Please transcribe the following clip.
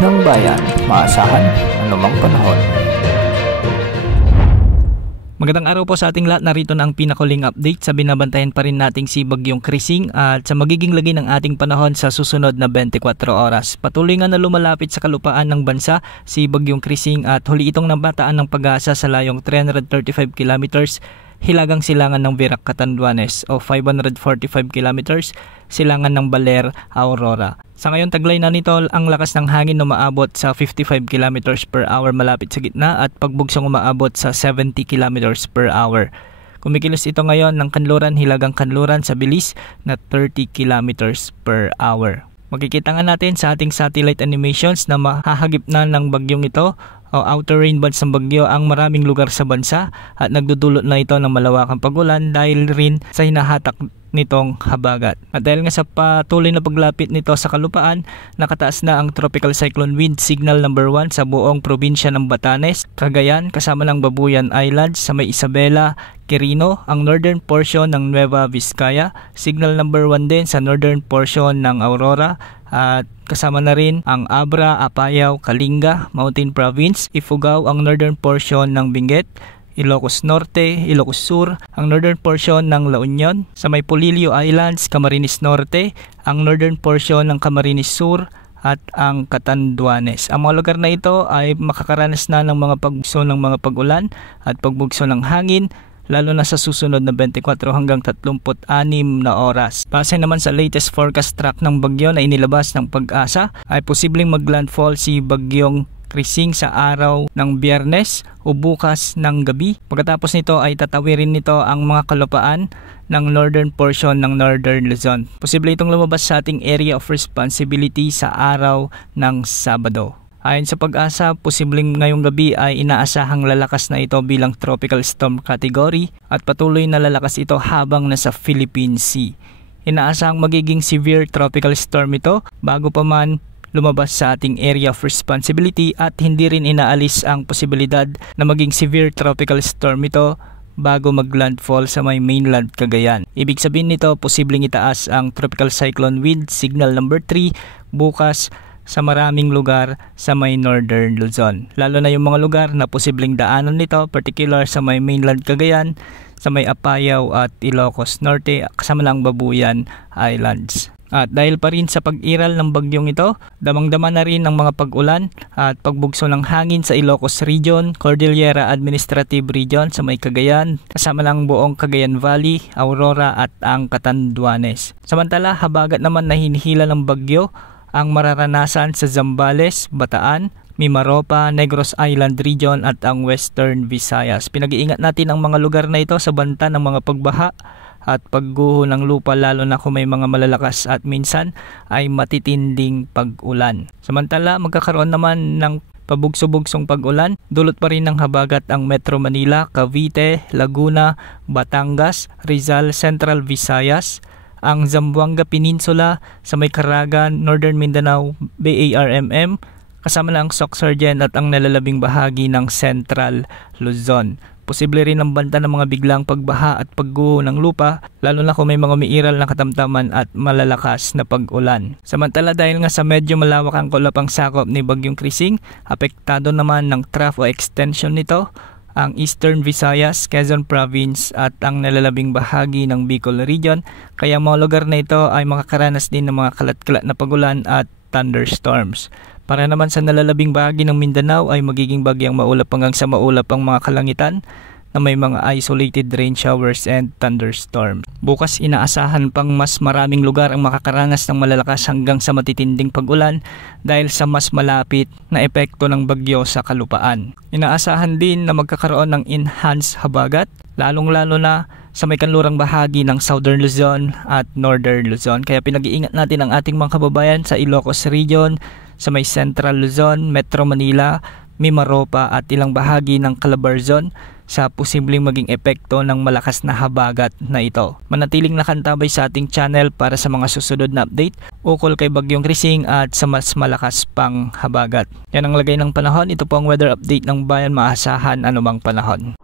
ng bayan, maasahan anumang panahon. Magandang araw po sa ating lahat. Narito na ang pinakuling update sa binabantayan pa rin nating si Bagyong Krising at sa magiging lagay ng ating panahon sa susunod na 24 oras. Patuloy nga na lumalapit sa kalupaan ng bansa si Bagyong Krising at huli itong nabataan ng pag-asa sa layong 335 kilometers hilagang silangan ng Virac, Catanduanes o 545 kilometers silangan ng Baler, Aurora. Sa ngayon taglay na nito ang lakas ng hangin na umaabot sa 55 kilometers per hour malapit sa gitna at pagbugsong umaabot sa 70 kilometers per hour. Kumikilos ito ngayon ng kanluran hilagang kanluran sa bilis na 30 kilometers per hour. Makikita nga natin sa ating satellite animations na mahahagip na ng bagyong ito o outer rain bands ng bagyo ang maraming lugar sa bansa at nagdudulot na ito ng malawakang pagulan dahil rin sa hinahatak nitong habagat. At dahil nga sa patuloy na paglapit nito sa kalupaan, nakataas na ang Tropical Cyclone Wind Signal number 1 sa buong probinsya ng Batanes, Cagayan, kasama ng Babuyan Islands sa may Isabela, Quirino, ang northern portion ng Nueva Vizcaya, signal number 1 din sa northern portion ng Aurora, at kasama na rin ang Abra, Apayao, Kalinga, Mountain Province, Ifugao, ang northern portion ng Benguet, Ilocos Norte, Ilocos Sur, ang northern portion ng La Union, sa may Polillo Islands, Camarines Norte, ang northern portion ng Camarines Sur, at ang Catanduanes. Ang mga lugar na ito ay makakaranas na ng mga pagbugso ng mga pag-ulan at pagbugso ng hangin, lalo na sa susunod na 24 hanggang 36 na oras. Base naman sa latest forecast track ng bagyo na inilabas ng Pag-asa, ay posibleng maglandfall si Bagyong Krising sa araw ng Biyernes o bukas ng gabi. Pagkatapos nito ay tatawirin nito ang mga kalupaan ng northern portion ng Northern Luzon. Posible itong lumabas sa ating area of responsibility sa araw ng Sabado. Ayon sa Pag-asa, posibleng ngayong gabi ay inaasahang lalakas na ito bilang tropical storm category at patuloy na lalakas ito habang nasa Philippine Sea. Inaasahang magiging severe tropical storm ito bago pa man lumabas sa ating area of responsibility at hindi rin inaalis ang posibilidad na maging severe tropical storm ito bago maglandfall sa may mainland Cagayan. Ibig sabihin nito, posibleng itaas ang tropical cyclone wind signal number 3 bukas sa maraming lugar sa may northern Luzon. Lalo na yung mga lugar na posibleng daanan nito, particular sa may mainland Cagayan, sa may Apayao at Ilocos Norte, kasama ng Babuyan Islands. At dahil pa rin sa pag-iral ng bagyong ito, damang-dama na rin ang mga pag-ulan at pagbugso ng hangin sa Ilocos Region, Cordillera Administrative Region sa may Cagayan, kasama ng buong Cagayan Valley, Aurora at ang Catanduanes. Samantala, habagat naman na hinihila ng bagyo ang mararanasan sa Zambales, Bataan, Mimaropa, Negros Island Region at ang Western Visayas. Pinag-iingat natin ang mga lugar na ito sa banta ng mga pagbaha at pagguho ng lupa, lalo na kung may mga malalakas at minsan ay matitinding pag-ulan. Samantala, magkakaroon naman ng pabugso-bugsong pag-ulan, dulot pa rin ng habagat ang Metro Manila, Cavite, Laguna, Batangas, Rizal, Central Visayas, ang Zamboanga Peninsula sa may Caraga, Northern Mindanao, BARMM, kasama na ang Sorsogon at ang nalalabing bahagi ng Central Luzon. Posible rin ang banta ng mga biglang pagbaha at pagguho ng lupa, lalo na kung may mga umiiral na katamtaman at malalakas na pag-ulan. Samantala, dahil nga sa medyo malawak ang kulapang sakop ni Bagyong Krising, apektado naman ng trough o extension nito ang Eastern Visayas, Quezon Province at ang nalalabing bahagi ng Bicol Region, kaya mga lugar na ito ay makakaranas din ng mga kalat-kalat na pagulan at thunderstorms. Para naman sa nalalabing bahagi ng Mindanao ay magiging bagyang maulap hanggang sa maulap ang mga kalangitan na may mga isolated rain showers and thunderstorms. Bukas inaasahan pang mas maraming lugar ang makakaranas ng malalakas hanggang sa matitinding pag-ulan dahil sa mas malapit na epekto ng bagyo sa kalupaan. Inaasahan din na magkakaroon ng enhanced habagat, lalong-lalo na sa may kanlurang bahagi ng Southern Luzon at Northern Luzon. Kaya pinag-iingat natin ang ating mga kababayan sa Ilocos Region, sa may Central Luzon, Metro Manila, Mimaropa at ilang bahagi ng Calabarzon sa posibleng maging epekto ng malakas na habagat na ito. Manatiling nakantabay sa ating channel para sa mga susunod na update ukol kay Bagyong Krising at sa mas malakas pang habagat. Yan ang lagay ng panahon. Ito po ang weather update ng bayan, maasahan anumang panahon.